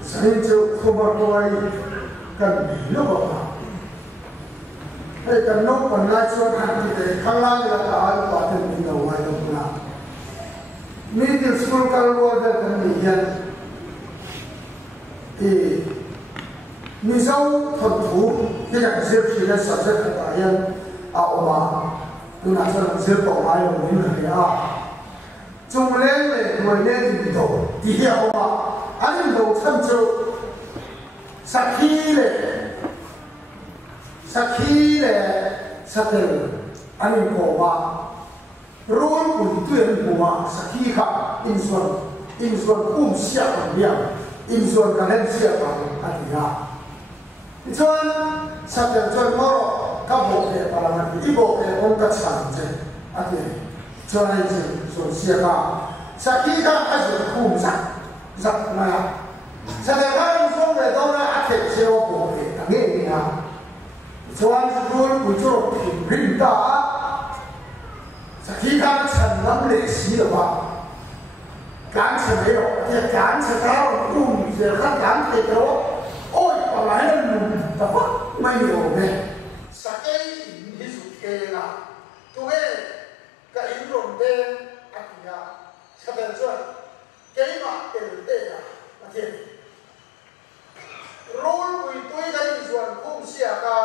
Saya tu kumpul kan lupa. Kan lupa pernah cuci hati deh. Kalau kita tahu batin kita wajib pula. Middle school kalau ada kemudian misal tentu tidak seperti saja katakan awak tu nak seperti orang yang ini ya. Jumlah ni itu dia awak, anda itu tentu sakit sakit anda awak. Role untuk buat sakitkan insuran siapa dia insuran kalian siapa dia. Insuran sakit moro kamu ke parangan ibu ke orang kecil ada. Insuran siapa sakitkan asal zak mana. Sekarang insuran itu orang akhir siapa boleh tangi dia. Insuran role untuk pindah. Khi các thành lâm lệ sĩ là bảo cán trở mấy độ thì cán trở cao cùng giờ các cán thì đó ôi còn lại là mình ta phát mấy điều này sa cái ví dụ kê là tôi cái ý luận đen anh nhà sa cái chuyện cái mà cái đen là thiệt rồi tôi cái chuyện cũng xia cả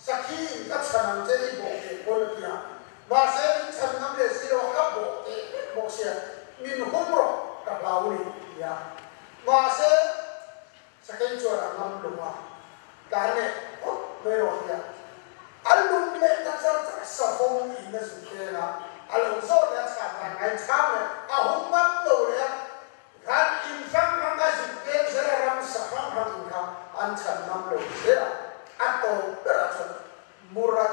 sa khi các thành cái bộ cái bộ kia mà sẽ thành năm lệ sĩ đó các bộ xe mình không rõ các lão đi ya mà sẽ cái chuyện là năm đúng không cái này bây giờ ya anh đúng lệ tất cả sản phẩm in cái sự kiện là anh làm sao để sản phẩm ngày sáng này không bắt đầu đấy kan in sang cái sự kiện sẽ là làm sản phẩm hàng ngày anh thành năm lệ sĩ là atau berasal murah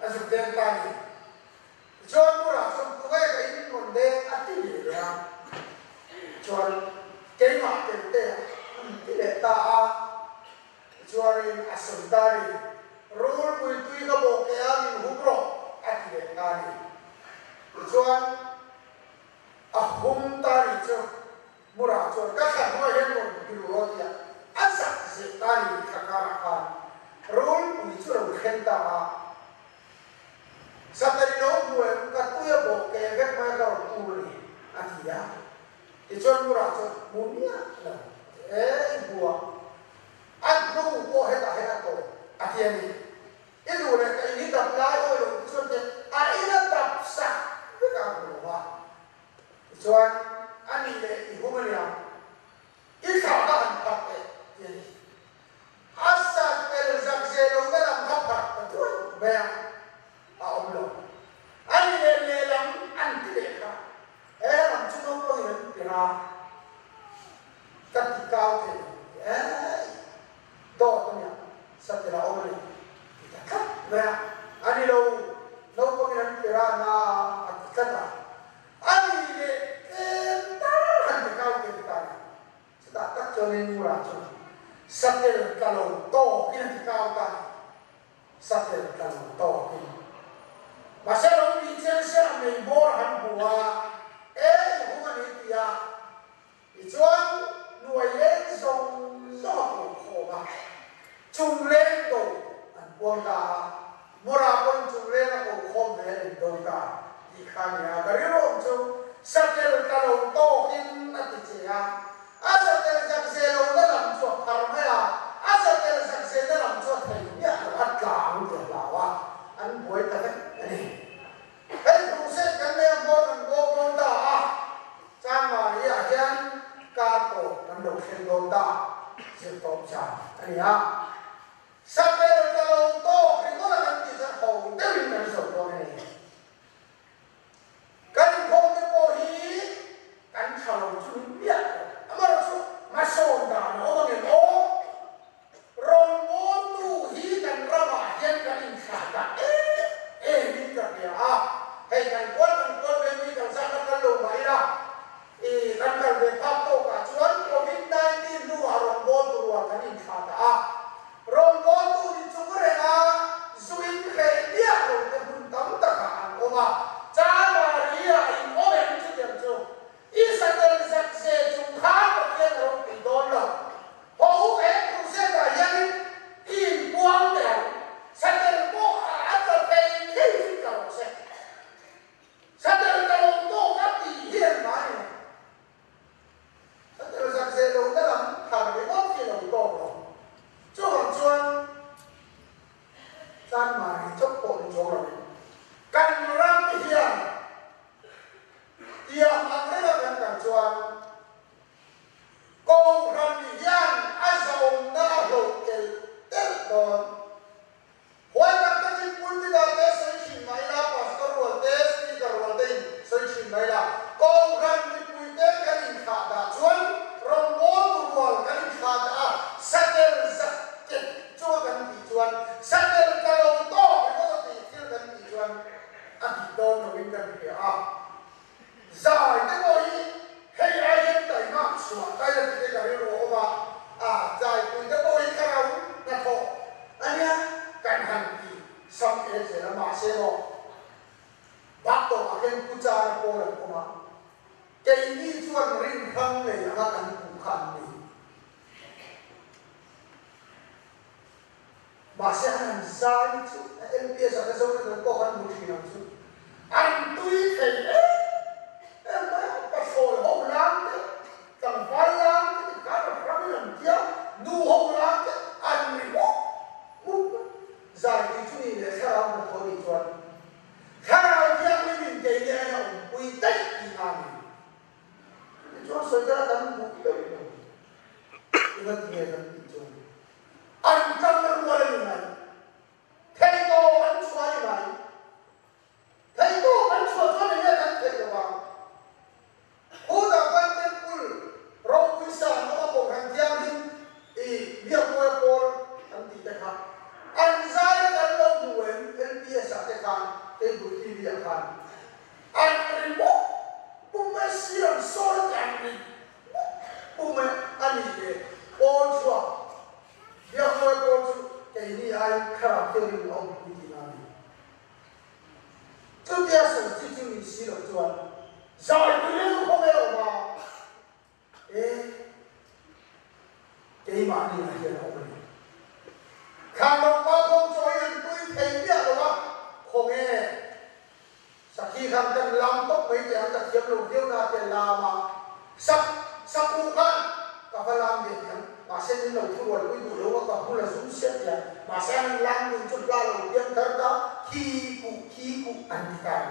cái sự kiện này John merasa tuai kain konde ati dia. John kain mak kente tidak taat. John asal dari rule kuitui kabo kaya hubro ati dia. John ahum dari John murah John kakak mau yang mau biru dia. Asal setari kakarakan rule kuitui kenta. Satari no buat katuya bok kayak mereka orang atia. Itu murah tu munia lah. Buah. Aku buah heta tu atia ni. Itu orang ini tak lain orang itu tu. Ini tak sah. Bukan buah. Itu ani le ibu mana? Ikau tak nampak ni. Asal terjadi sesuatu dalam nampak tu bayang. Allah, ani lelam anti leka, lam cuma kau yang kira, ketika itu, doanya setelah orang kita kan, ani lo kau yang kira na kata, ani le anti kau kita, sudah tak jodoh murah jodoh, setelah kalau toh yang kau kan, setelah kalau toh ini. Masa orang bicara saya membor hambuah, bukan itu ya. Ijuan nuayen song koma, jumlah tu, bukan murah pun jumlah aku koma itu dah. Ikan ya, dari orang tu, setelah kalau tohin nanti saya, asal terjadi sesuatu dalam suatu karya, asal terjadi sesuatu dalam suatu dunia, agak mudah lawa, an boleh tak? Proses kami yang buat dah, sama ni akan kartu kandung kandung dah, sesuatu ni ya. Sampai kalau tu kita akan kita tahu dengan sesuatu ni. Kan kau terpohi, kan kalau cuma amar masuk dah, orang yang rombong tu hidan ramah yang kan insya ni tak dia. Hei kan kuat beri kan sangat kalau bayar. Kan kalau berapa tu kan, cuan COVID-19 lu orang bol tu luar kan insya Allah. là không ạ cái đi chuan rin khăng này là cần cũng khăn này mà sẽ hành sai chứ em biết rằng cái dấu này có khăn một khi nào chứ anh tuy thấy em mới bắt phổi hậu lắm đấy chẳng phải lắm thì cả là các cái lần kia nu hậu lắm đấy anh mới múc giải thì chú ý để sao mà thôi bị chuan khai nào thì anh mới nhìn cái này là quy tích thì làm cho soi ra cần cũng được ingat nghe cần bị chuan anh trong nó qua đây này thấy cô anh xoay này thấy cô anh xoay cho nên anh thấy được không cô đã quen tên cul rau quý sản nó có bộ hàng giang hình việc mua cô anh đi tới khác anh ra cái lâu nguyện anh bia sạch cái khác cái bụi đi việc khác anh đi bụng mẹ xiềng xô nó chẳng đi bụng mẹ anh đi về ôn xua việc mua cô cái này anh khá theo những ông quý thị nào trước kia sở chỉ chú ý xí lộc chuan rồi tôi biết không biết mà cái mà đi là hiện hậu này khang đọc ba không cho yên tôi thấy biết rồi đó không nghe sau khi khang cần làm tốt mấy cái anh ta kiếm lục tiêu ra tiền là mà sắp cụ khăn cả phải làm việc nhá mà sẽ đến đầu thu hồi quý đủ đâu có cũng là dũng xét nhá mà sẽ làm những chút ra đầu tiên thật đó khi cụ anh ta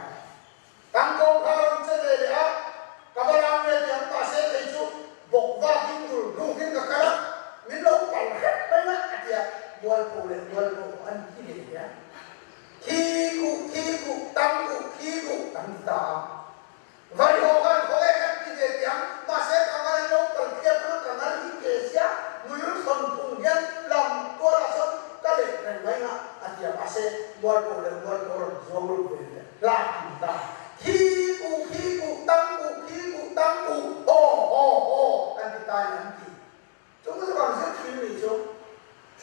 tăng công khang sẽ về đấy cả phải làm việc nhá mà sẽ thấy chút bộc va kinh đủ đủ kinh cả cái mình lâu bằng hết mấy mắt thì buồn khổ anh khi để nhá khi cụ tăng ta vậy họ kan có cái cái gì tiếng mà sẽ có cái lâu cần kia nó cần cái gì kia xía người son phùng nhân làm tôi là son cái lệ này mấy ngã anh chị mà sẽ buồn khổ rồi về là chúng ta khi cụ tăng cụ anh chị ta anh chị chúng ta còn rất khi mình chung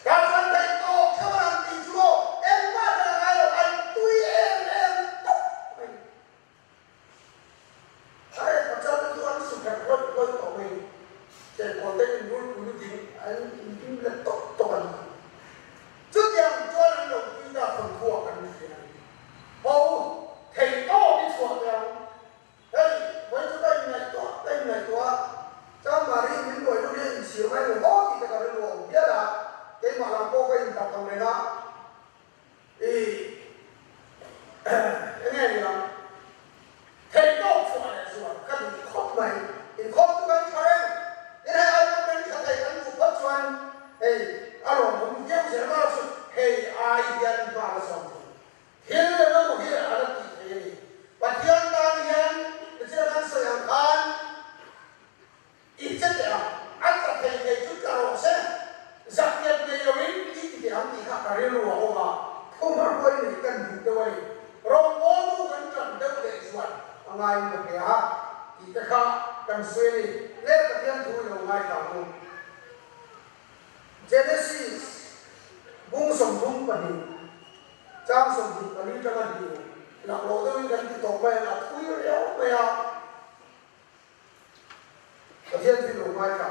các bạn thấy cô theo làm gì chú em bắt là ngay rồi anh tuy em tốt đấy còn sao tôi ăn sụp cả con của mình để có tên vui của gì anh im là tốt anh trước giờ cho anh đầu tiên là phần thua cái gì này ô thầy to đi xuống rồi đây với chúng đây này to cho mà đi những người nó đi xíu mấy người có thì cái người luôn biết là cái mà làm cô cái tập trong này đó thì cái này gì không thầy tốt phải là gì cái gì khóc mày thì khóc tôi vẫn phải cái này ai cũng đến cái thầy anh cũng khóc cho anh thì anh rồi cũng kiếm sẽ nói sự hey ai hiện vào là xong hiện là nó một hiện là nó chỉ thế và hiện ta hiện thì sẽ đang sử dụng ăn ít chất liệu anh ta thầy chút cả rồi sẽ giặc nhật này rồi ít thì anh thì khác cả riêng luôn mà không mà quay này cần gì đâu rồi ngô nó vẫn cần đâu để soạn ngay một cái thì cái khác cần suy đi lên cái thiên thu đầu ngay cả luôn Genesis bung sông bung bẩn trang sông bung bẩn trong anh đi lạc lộ tôi cần thì tổ về là thui léo về cái thiên thu đầu ngay cả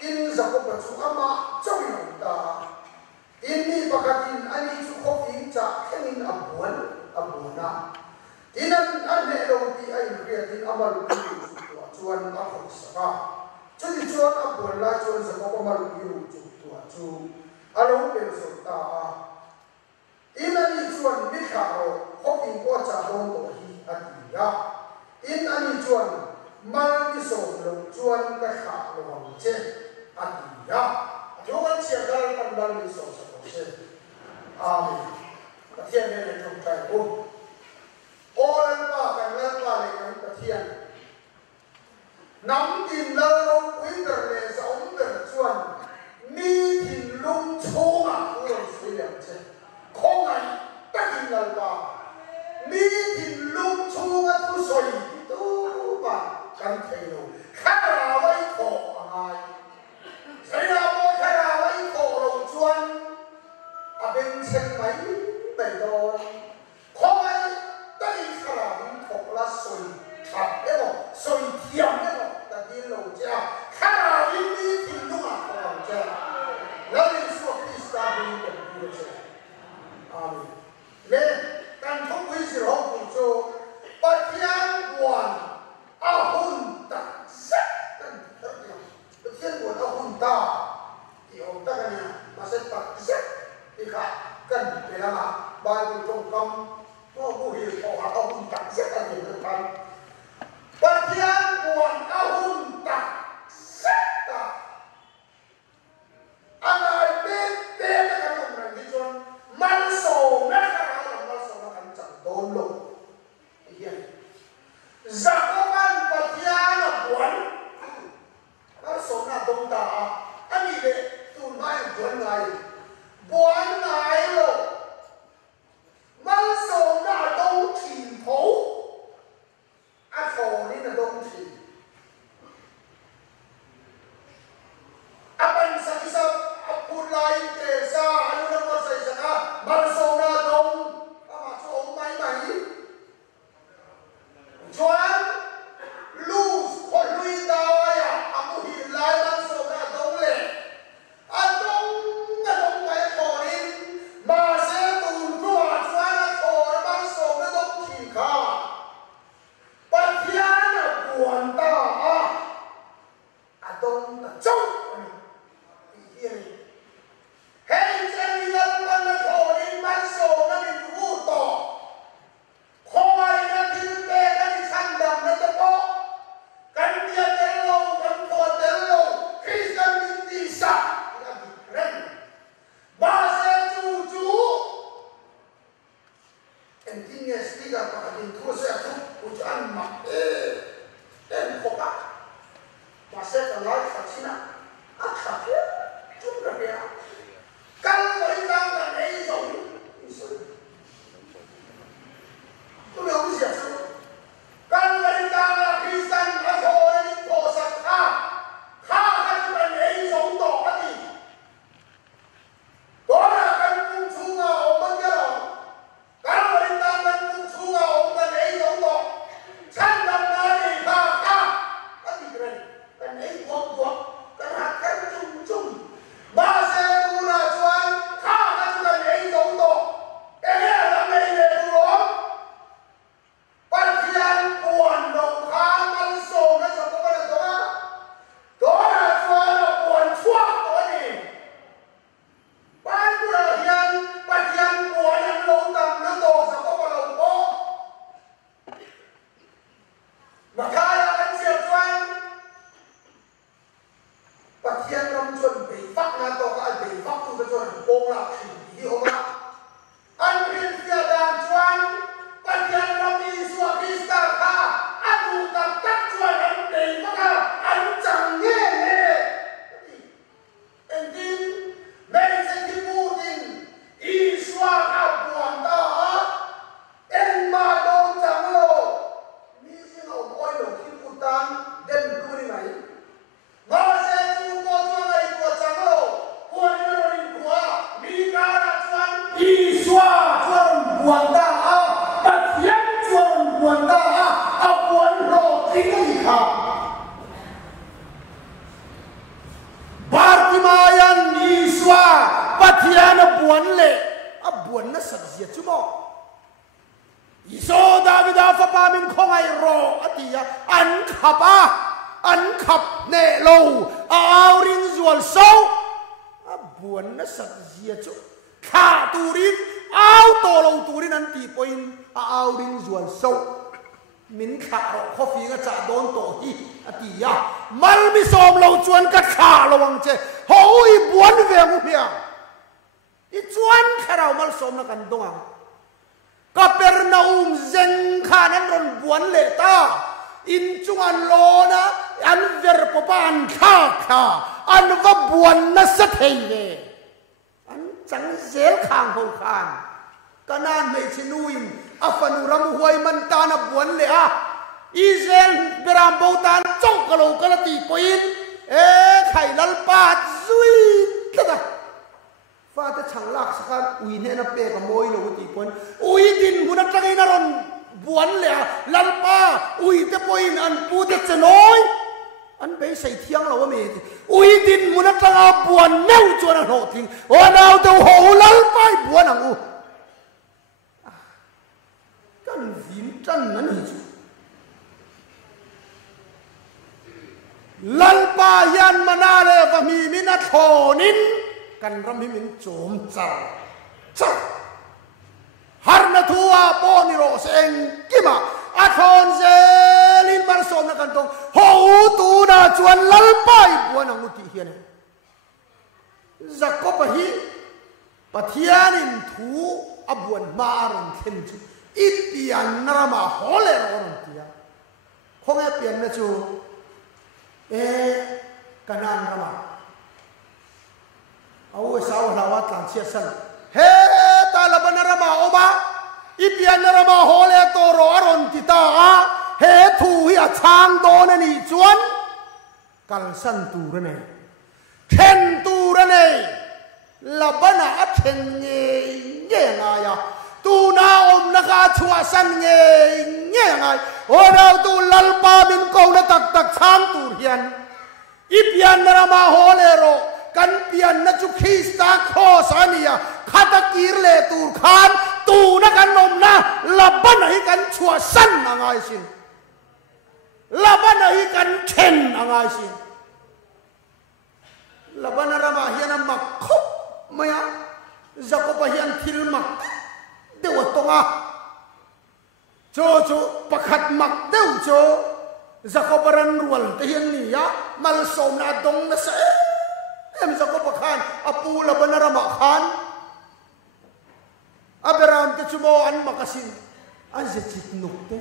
in giặc có bật xuống ama trong lòng ta in mi bakatin anh đi chụp khóc in trả khen in abuan na in anh mẹ đầu thì anh kia tin amal đi chuan ta không saka cho thì chuan abuan la chuan giặc có amal đi chụp chu alo bên sốt ta in anh đi chuan biết khảo khóc in qua trả hôn tổ hi anh ya in anh đi chuan mal đi sốt lồng chuan cái khảo lồng trên anh ya chúng anh chia ra bằng bằng đi sốt sốt amen cái thiên này trong trái bùn ô lên ba cái này cái thiên nắm tin lâu quý đời này sống đời chuan mi tin lung chung à cũng là suy luận chứ không ai tất nhiên là ba mi tin lung chung à tu soi tu ba cần thấy đâu khá là vậy khổ ai谁让我开了我一口肉砖啊变成mấy多，可愛得意出來口啦水插 Bartimayan Iswa Patiana Buanle a Buana Sabzia Tumo Iso Davida Fapamin Kongai Ro Atia Ankapa Ankap Nelo Aurin Zual So a Buana Sabzia Tu Katurin Autolo Turin Anti Point Aurin Zual So Min Karo Coffee at Don Tohi Atia Malmi Som Low Chuan Kakalo Wangche Hoi Buan Vemia It's one Karao Mal Som Nakandong Capernaum Zenkan and Buan Leta in Chuan Lona and Verpopan Kaka and Vabuan Nasate and Zanzel Kang Ho Khan Kanan Mechinuin Afanuram Huaymantana Buan Lea Israel Berambotan Chokalo Kalati Point Kailal Pat Zui Kada Father Changlak Sakan we never pay a moil with the point we didn't put a train on Buan Lea Lampa we the point and put it an oil and base a young over me we didn't put a train Buan no to an holding or now the whole Lampa Buanamu Can Vinton Manichu Lalpa yan manare vami minatonin kan ramimin chom char char harna thua poniro seng kima athon zelin marsom na kantong ho tu na chuan lalpai buanang uti hian zakopahi pathianin thu abuan maron khenchu ipian narama hole ron tia khonge pian na chu kanan rama awu saw lawat lang siya san he talaban rama oma ipian rama hole toro aron tita he thu hi chang don ni chuan kalsan tu rene ken tu rene labana athen nge nge ngaya tu na om naka chua san nge nge ngai ora tu lalpa min ko na tak tak chang tu hian ipian rama holero kan pian na chu khista cross ania khata kirle tur khan tu na kan nom na laban hi kan chua san angai sin laban hi kan chen angai sin laban rama hian mak khop maya zakopa hian thil mak dewa tonga cho pakhat mak deu cho zakoparan rual te hian ni ya mal som na dong na sa em zakopa khan apu laban rama khan aberam te chumo an makasin aze chitnuk te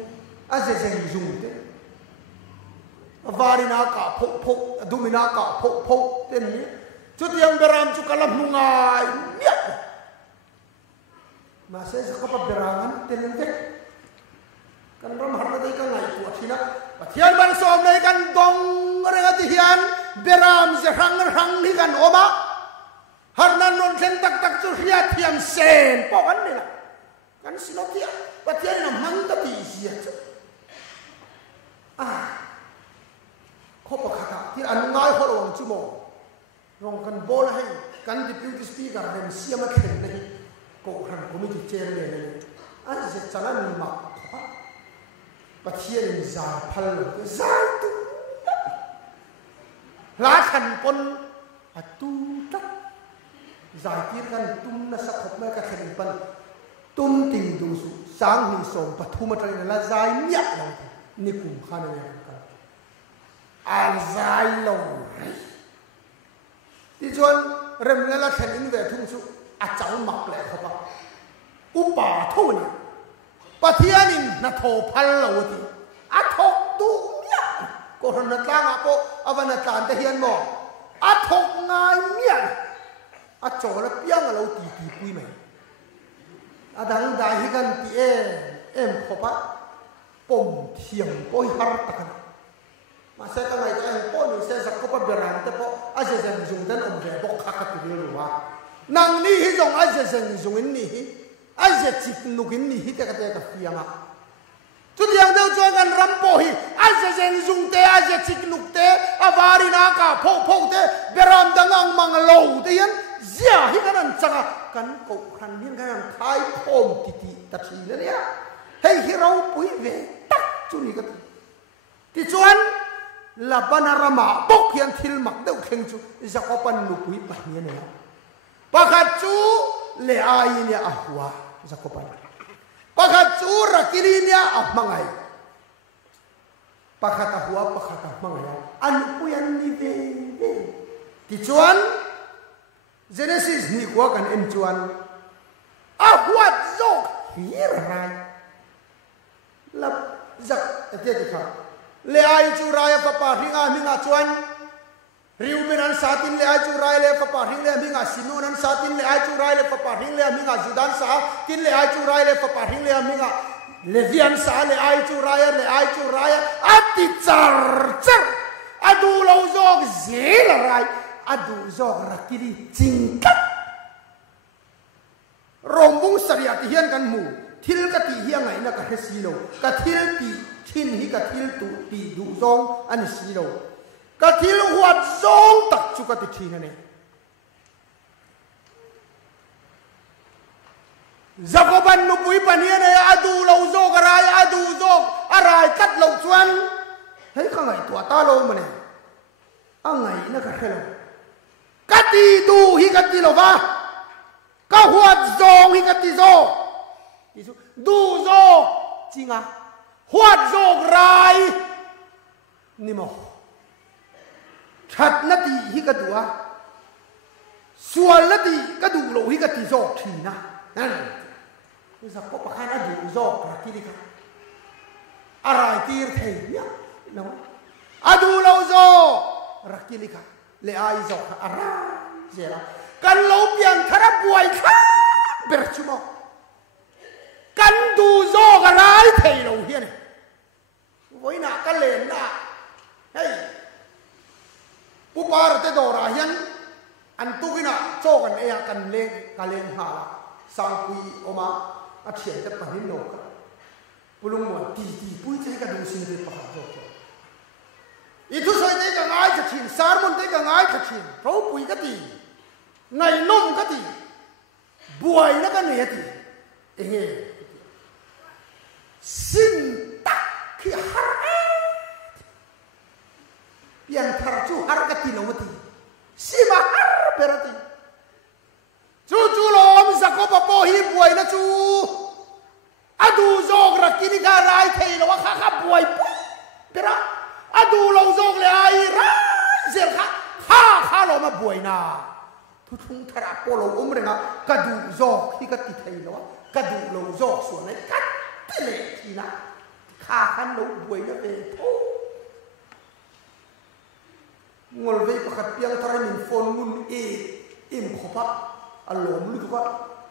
aze zeng te avarina ka phok dumina ka phok te ni chu tiang beram chu kalam nungai nia masa zakopa berangan telente kan ram harna dei kan ngai tu athina pathian ban som nei kan dong renga ti hian beram je rang ni kan oma harna non chen tak tak chu hria thiam sen po kan ni la kan sinotia pathian na mang ta ti sia chu khopa khata ti an ngai ho rong chu mo rong kan bol hai kan deputy speaker nem siam a khen nei ko ran committee chair le le an je chalan ma pathian za phal za tu la khan pon atu ta za ki kan tum na sak khop ma ka khen pan tum ting du su sang ni som pathuma tra la zai nya la ni kum khan ne ka al zai lo ti chuan rem la khen in ve thung su a chang mak le khopa upa thun pathianin na tho phal lo ti a thok tu nya ko ran na tlang a po avana tan te hian mo a thok ngai nya a cho la piang lo ti pui mai a dang dai hi kan ti em khopa pom thiam poi har takan ma se ka ngai ai po ni se sak ko pa beran te po a je zen jung dan om ve bok kha ka ti lo wa nang ni hi jong a je zen jung in ni hi a je chik nu kin ni hi te ka fianga chút yang đâu cho gan rampo hi aje jeng zung te aje chik nuk te avari na ka pho pho te beram dangang mang lo te yan zia hi kan changa kan ko khan hin kan khai khom ti ti ta thi le ya hei hi rau pui ve tak chu ni ka ti chuan la banarama bok hian thil mak deuh kheng chu zakopan nu pui pa ni ne pakhat chu le ai ni a huwa zakopan pakhat chu rakili ni a mangai pakhat a huwa pakhat a mangai an puyan ni ve ti chuan Genesis ni kwa kan en chuan a huwa zok hi rai la zak ate ti kha le ai chu rai papa ringa minga chuan riu menan satin le ai chu rai le papa ring le minga sinonan satin le ai chu rai le papa ring le minga judan sa tin le ai chu rai le papa ring le minga levian sa le ai chu rai ati char char adu lo zog zel rai adu zog rakili chingkat rombung sariat hian kan mu thil ka ti hiang ai na ka hesilo ka thil ti thin hi ka thil tu ti du zong an silo ka thil huat zong tak chu ka ti thin ane zakoban nu pui panian ai adu lo zog rai adu zog arai kat lo chuan hei ka ngai tua ta lo mane angai na ka helo ka ti du hi ka ti lo ba ka huat zong hi ka ti zo du zo chinga huat zog rai ni mo that na ti hi ka tua sual na ti ka du lo hi ka ti zo thi na nan ni sa ko pa khan adu zo pra ki ka arai tir thei ya no adu lo zo rakili ka le ai zo ara zera kan lo pian thara buai kha ber chumo kan du zo ga rai thei lo hian voi na ka len na hey upar te do ra hian an tu kina cho kan e kan le ka len ha sang pui oma a thien te pa hin no ka pulung mo ti pui che ka du sin te pa zo itu soi te ka ngai ka thin sarmon te ka ngai ka thin ro pui ka ti ngai nom ka ti buai na ka ne ti e sin tak khi har pian thar chu har ka ti lo ti si ma har berati chu lo am zako pa po hi buai na chu adu zog ra kini ga rai thei lo kha kha buai pu pera adu lo zog le ai ra zer kha lo ma buai na thu thung thara po lo renga ka du zog hi ka ti thei lo ka du lo zog so nai ka ti le ti na kha khan lo buai na ve tho ngol ve pakhat piang thara min phone mun e im khopa alom lu ka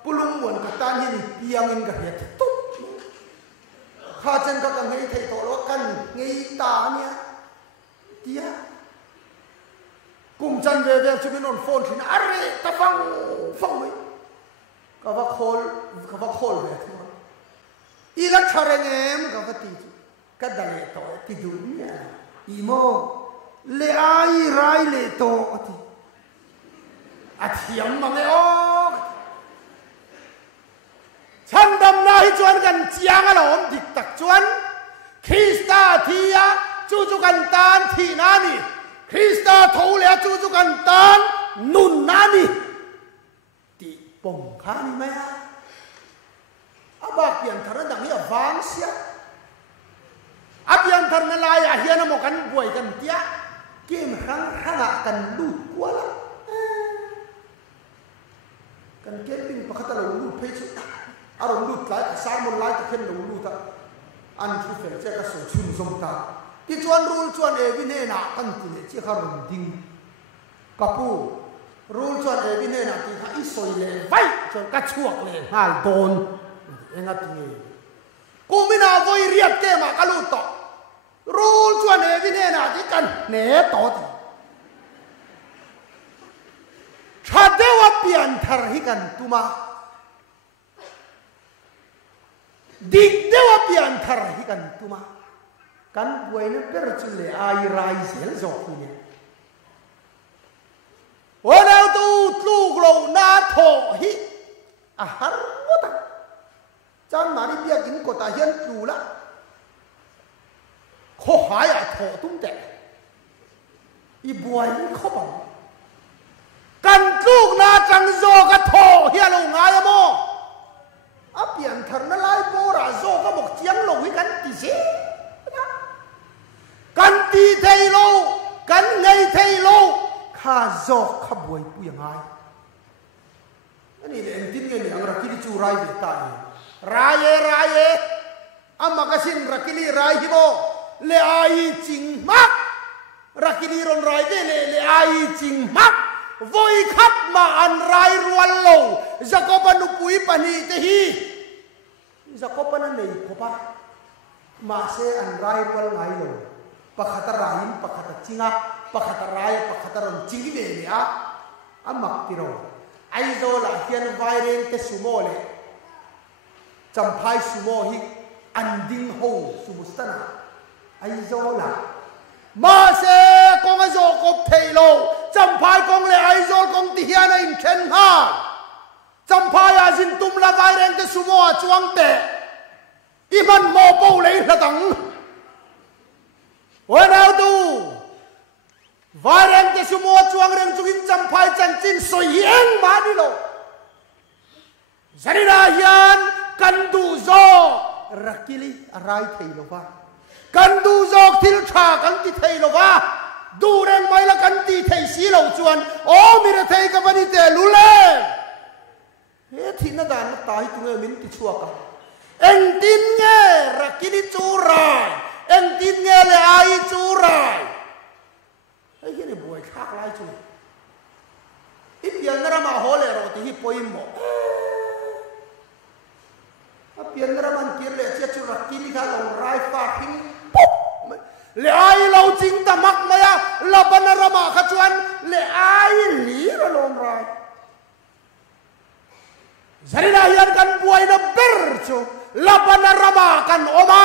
pulung mon ka tan hi piang in ka he tu kha chen ka ngai thei to lo kan ngai ta nia tia kum chan ve chu min on phone thin are ta phang mai ka va khol ve thu i la chareng em ka ti ka dale to ti du nia i mo le ai rai le to ati athiam ma nge o chan dam na hi chuan kan chiang alom dik tak chuan Krista thia chu kan tan thi na ni Krista tho le chu kan tan nun na ni ti pong kha ni ma ya aba pian thar dang hi awang sia apian thar na la ya hian mo kan buai kan tia kim hang kan lut kwala kan camping pakhat lo lut phei chu aron lut lai sarmon lai ta khen lo lut ta an thu fel che ka so chun zom ta ti chuan rul chuan e vi ne na kan ti le chi kharon ding kapu rul chuan e vi ne na ti kha i soi le vai chuan ka chuak le hal don enga ti kumina voi riat ke ma ka lut to rul chuan e vi ne na ti kan ne to ti chadewa pian thar hi kan tuma dik dewa pian thar hi kan tuma kan buai na per chu le ai rai sel zo hi ne ona tu tlu glo na tho hi a har mo ta chan mari bia kin ko ta hian tlu la kho hai a tho tum te i buai kho ba kan tluk na chang zo ka tho hi lo ngai mo a pian thar na lai bo ra zo ka mok chiang lo hi kan ti se kan ti thei lo kan ngai thei lo kha zo kha buai pu yang ai ani le tin nge ni ang ra ki chu rai bi ta ni raye amma ka sin ra ki li rai hi bo le ai ching mak ra ki li ron rai ve le ai ching mak voi khắp mà ăn rai ruan lo Jacob anu pui pani te hi Jacob anu nei khopa ma se an rai ruan ngai lo pakhata raim pakhata chinga pakhata rai pakhata ron chingi ve ya amak tiro ai zo la hian vai reng te sumo le champhai sumo hi anding ho sumustana ai zo la ma se con a zo kop thei lo champhai kong le ai zo kong ti hian a in khen ha champhai a jin tum la vai reng te sumo a chuang te i man mo po le la dang wa nau tu vai reng te sumo chuang reng chungin champhai chan chin soi hiang ma ni lo zarina hian kan du zo rakili arai thei lo ba kan du zok thil tha kan ti thei lo wa du reng mai la kan ti thei si lo chuan o mi ra thei ka bani te lu le he thin na dan ta hi tu min ti chua ka eng tin nge rakili chu rai eng tin nge le ai chu rai ai hi ni buai khak lai chu i pian na ma ho le ro ti hi poim mo a pian na man kir le che chu rakili kha lo rai fa hin le ai lo jing ta mak maya la banarama kha chuan le ai li ro lom rai zarina hian kan buai na ber chu la banarama kan oma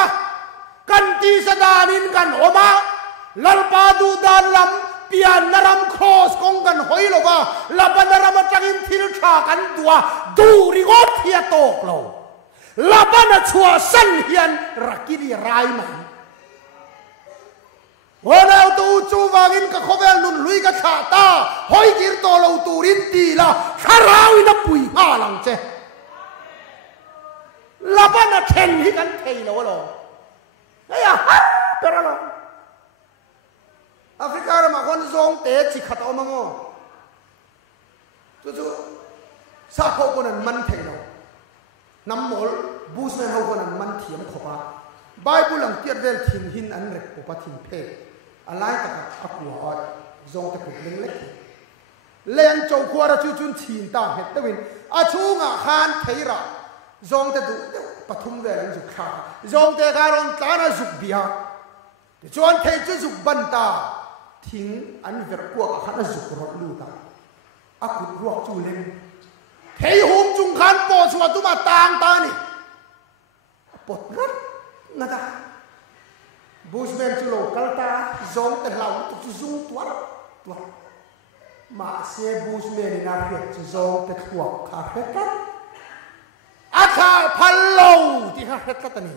kan ti sadanin kan oma lalpa du dan lam pian naram cross kong kan hoi lo ba la banarama changin thil tha kan tua du ri got thia tok lo la bana chua san hian rakiri rai mai Ona tu chu wangin ka khovel nun lui ka tha ta hoi kir to lo turin ti la kharawi na pui ha lang che la bana then hi kan thei lo ai ya pera lo Africa ra ma kon zong te chi khat o mango chu sa kho ko nan man thei lo nam mol busman ho ko nan man thiam khopa Bible ang tiat vel thin hin an rek ko pa thin phe alai ta akwa ot zong ta ku ling lek len chou khwa ra chu chun thin ta het tawin a chunga khan theira zong ta du pathum ve lang zu kha zong te garon ta na zuk bia te chuan thei chu zuk ban ta thing an ver ko ka khan zuk ro lu ta akut ruak chu len thei hum chung khan po chua tu ma tang ta ni pot rat nada Busman chu lo kalta zong te lau tu zu tuar ma se busman na phet chu zong te thuak kha kha akha phallo ti kha kha ta ni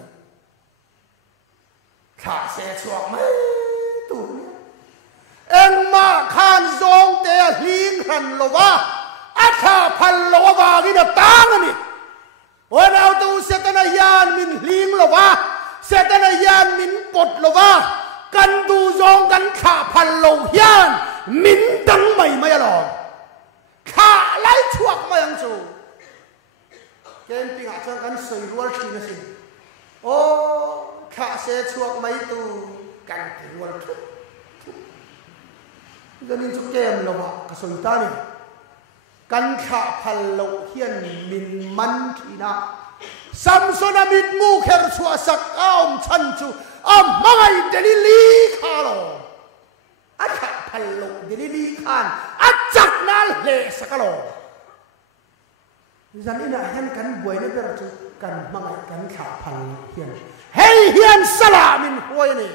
kha se chuak mai tu en ma khan zong te hling han lo wa akha phallo wa gi na tang ni wan au tu se ta na yan min hling lo wa Setan yan min pot lova kan du zong kan kha phan lo hian min dang mai mai lo kha lai chuak mai ang chu ken ping a chang kan soi rual thi na sin o kha se chuak mai tu kan ti rual thu ganin chu kem lo ba ka soi ta ni kan kha phan lo hian min man thi na Samson amit ngu kher chua sak aom chan chu mangai delili khalo akha phallo delili khan achak nal le sakalo จันนี่นะเห็นกันบ่อยนี่เป็นจุกันมาไงกันขาพันเฮียนเฮ้ยเฮียนสลามินหวยนี่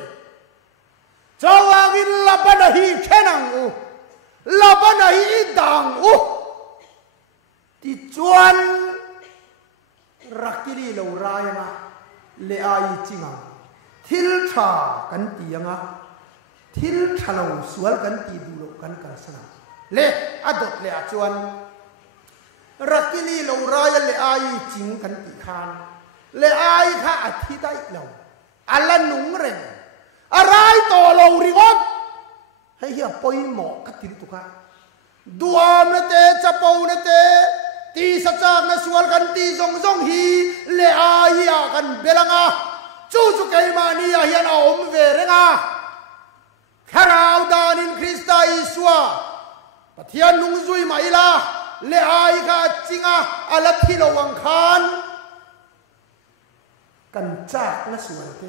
เจ้าว่ากินลับนะฮีแค่นังอูลับนะฮีดังอูที่จวนรักกิริเลวร้ายนะเลอายีจริงอ่ะทิลชากันตียังอ่ะทิลชาเราสวลกันตีดูโลกันกันสนะเลอดดเลอาจวนรักกิริเลวร้ายเลอายีจริงกันตีขานเลอายีข้าอธิได้เราอัลลันนุ่งเร่งอะไรต่อเราริงอนให้เฮียปอยหมอกกัดติดตุกะดูอามนเตจะปูนเตตีสัจจ์นัสวลกันตีซงฮีเลอาฮีอากันเบลังอาจูจุกเอมานีอาฮีอันอมเวเรงาคาราวดานินคริสต์อิสวาปะเทียนนุงซุยมาอิลาเลอาฮีกาจิงอาอัลทิโลวังคานกันจากนัสวลเต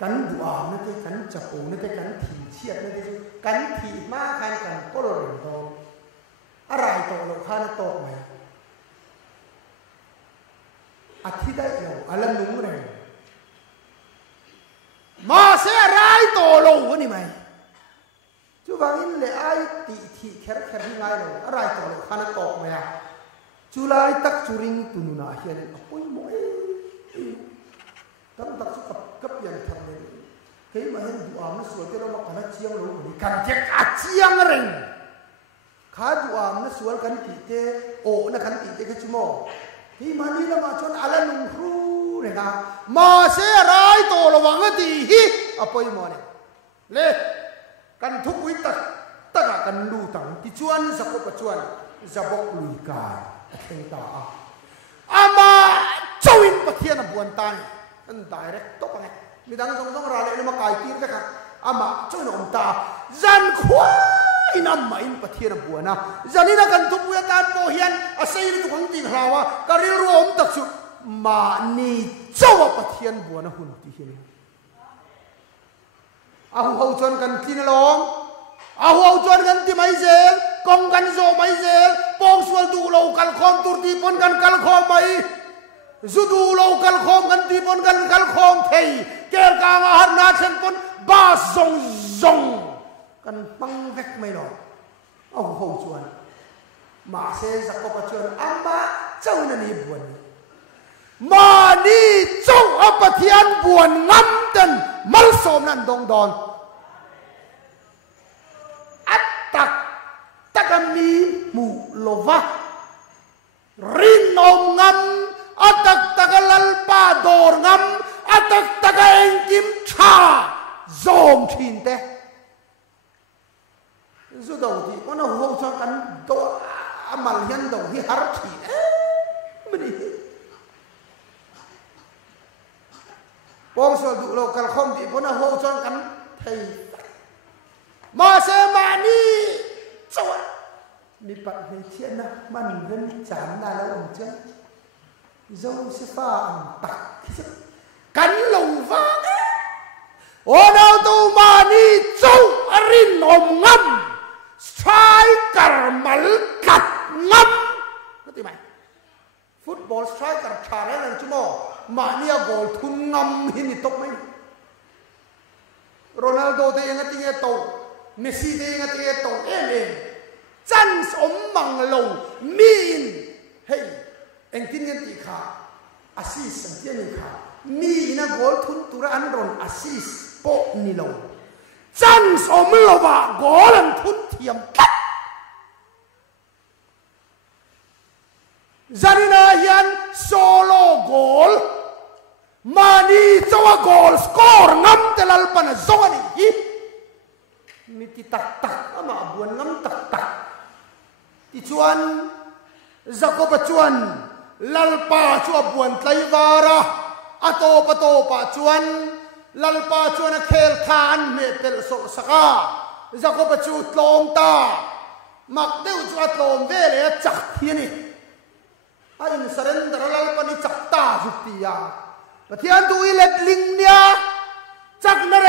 กันดูอามนเตกันจะปูนเตกันถีเชียดนเตกันถีมาคันกันก็เริงโตอะไรต่อเราข้านะต่อไหมอธิได้เราอะไรนุ่งเร่งมาเสียอะไรต่อเราวะนี่ไหมจู่บางอินเลยไอ้ตีที่แค่ที่ไงเราอะไรต่อเราข้านะต่อไหมอ่ะจู่ไล่ตักจุริงตุนุนาเฮียนโอ้ยมวยตั้งตักสุกับยังทำเลยเฮ้ยมาเห็นดูอามันสวยที่เรามากันเชียงเราคนนี้กันเจ๊กเชียงเร่งข้าดูอามนะสวนกันตีเตโอนะกันตีเตก็ชิโมที่มันนี่ละมาชนอะไรนุ่งครูเนี่ยนะมาเสียไรโตระวังก็ดีฮิอภัยมาเนี่ยเล่กันทุกวิตตะกันดูตังที่ชวนสักก็ชวนจะบอกลุยกาเข่งตาอามาเจ้าอินปะเทียนบวนตายอันตายเลยตกไปไงมีดังสองรายเลยมาไกลตีนกันอามาเจ้าอินอมตาจันขวาอินำมาอินปะเทียนบัวนะจันนี่นักันทุกเวลาโมเฮียนอาศัยทุกคนจริงเราว่าการรวมตักสุมานี่เจ้าปะเทียนบัวนะหุ่นที่เห็นอาหูเขาชวนกันที่นลงอาหูเขาชวนกันที่ไม่เซลกองกันโซไม่เซลปองสวลดูเรากัลคอมตุรตีปนกันกัลคอมไม่สุดูเรากัลคอมกันที่ปนกันกัลคอมเทยเกี่ยวกับอาหารนาเชนปนบาซงกันปังเวกไม่หรอกเอาหูชวนมาเสจักก็ประชวนอามาเจ้านั่นนี่บวนมานี่เจ้าอปเทียนบวนงำดันมัลสมนั่นดงดอนอัตตักมีมูโลวะรินอมงำอัตตักลัลปาดอร์งำอัตตักเองกิมชาโจมทินเตสุดท้ายวันนั้นหัวชกันตัวอามัลยันดงที่ฮาร์ทีไม่ได้ปองสวดดูโลกัลคอมที่วันนั้นหัวชกันไทยมาเสมานี่สวดมีปัจจัยเช่นนะมันเรื่องจานน่าแล้วองค์เจ้าโจเซฟาอันตักกันลงฟ้าโอ้เราตัวมานี่เจ้าอรินอมงำstriker malkat ngam ngertiไหมฟุตบอล striker ชาเรนันจุโมมาเนี่ยกอลทุนงำหินตกไหมโรนัลโดเตยังติเงโตเมสซี่เตยังติเงโตเอ็มจันสมมังโลมีนเฮ้ยเอ็งติเงติขาอาซิสเตียนิขามีนะกอลทุนตุระอันรอนอาซิสโปนิโลจันสมโลบะกอลันทุนเทียมกัดจารินายันโซโลกอลมานีจัวกอลสกอร์งำเตลัลปันโซนี่มีที่ตักอามาบวนงำตักที่ชวนจักรพรรดิชวนลัลปาชวนบวนไตวาระอโตปะชวนลัลปาชวนเคลทานเมเปลโซสกาจักรพรรดิชุดลมตามักเดือดชุดลมเวเลจักที่นี่ไอ้สเรนดร์ลัลปานี่จักตาจุดที่ยาปะที่อันดูอิเล็ดลิงเนี่ยจักนเร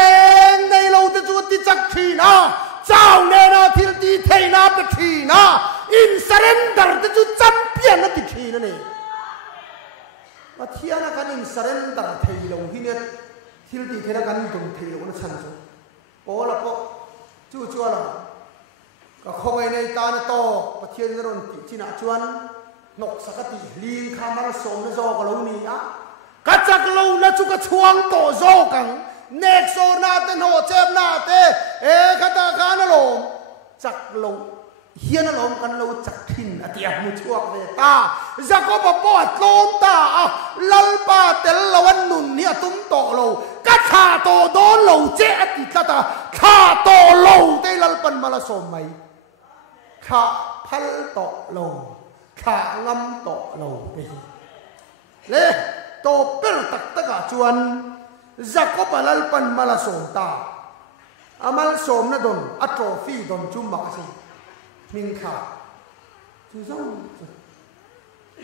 งในโลกจุดที่จักทีนะเจ้าเนนาทิลตีเทนาปะทีนะ in surrender จะจุดจำเพี้ยนนั่นติดทีนั่นเองว่าเที่ยงกัน in surrender เที่ยวที่เนี่ยที่เราตีเที่ยงกันตรงเที่ยวนั่นฉันจูโอ้ละก็จู่ๆละก็คงในตาในโตประเทศนรนติจินาจวนนกสักติลิงคามาสมในโซกเรานี่อ่ะกัจจกเราละจุกช่วงโตโซกังเนกโซนาเตนโหเจ็บนาเตขัตากานลมจักเราเฮียนลมกันเราจักทินอติยมุชวกเวตาจะก็ปปอดลมตาลัลปาเตลลวันนุนเนี่ยตุ้มโตเรากัจขาโตโดนเราเจอติกตาขาโตเราเตลัลปันมาละสมไหมขาพัลโตเราขางำโตเราไปเล่โตเป็นตักตะกะจวนจะก็ปลัลปันมาละสมตาอามาลสมนะดนอัตโรฟีดนจุมบักสิมิงขาจุซ่ง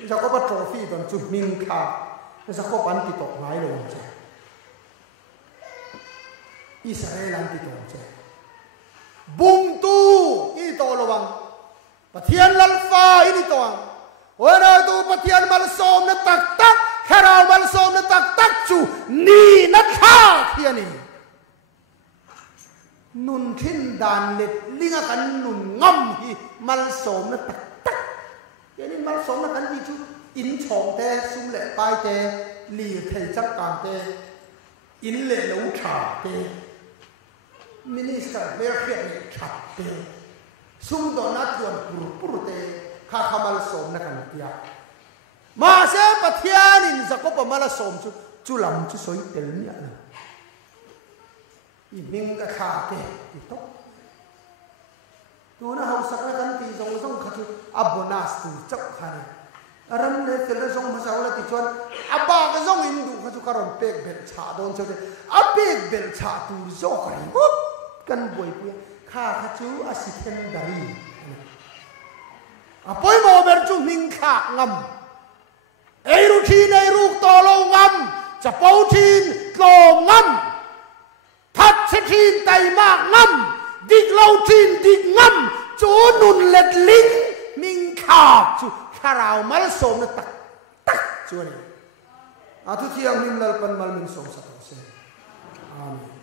จะก็ปัตโรฟีดนจุมิงขาจะก็ปันติโตไงลงเจอิสราเอลันติโตเจบุงตูอีโตระวังปะเทียนลัลฟาอีนี่ตัววันนั้นตัวปะเทียนมาลสมนะตักตักแค่เรามาลสมนะตักตักจูนี่นักข้าเทียนี่นุนทิ้นดานเล็ดลิงกันนุนง่ำฮีมาลสมนะตักตักยันนี่มาลสมนะกันที่ชุอินชองเตสุเล่ไปเตลีเทจักการเตอินเล่ลูชาเตมินิสเตอร์เมร์เฟียนชาเตซุ่มโดนัดยวนปุรุเตข้าขมาลสมนักการเตียมาเสปะเทียนินจะก็ปมาลสมจุลำจุสอยเตลเนี่ยนะอีมิงกะขาเตอีโตตัวนั้นเขาสักนักการตีทรงขจุอับบนาสตูจักขันอารมณ์เนี่ยเตลทรงภาษาละติจวนอับบากทรงอินดูขจุการอนเปกเบลชาโดนเจ้าเตอับเปกเบลชาตูโซกันปุ๊บกันบ่อยเพียข้าขจูอาศิเทนดารีปอยโมเบรจูมิงขางำเอรุทีนเอรุกโตโลงำจะเป้าทีนโตงำทัดเชทีนไตมากงำดิกโลทีนดิกงำจูนุนเล็ดลิงมิงขาจูข้าราวมัลสมนะตักจวนอาทุที่ยังมิมลปันมัลมิงสมสัตว์เสอาเมน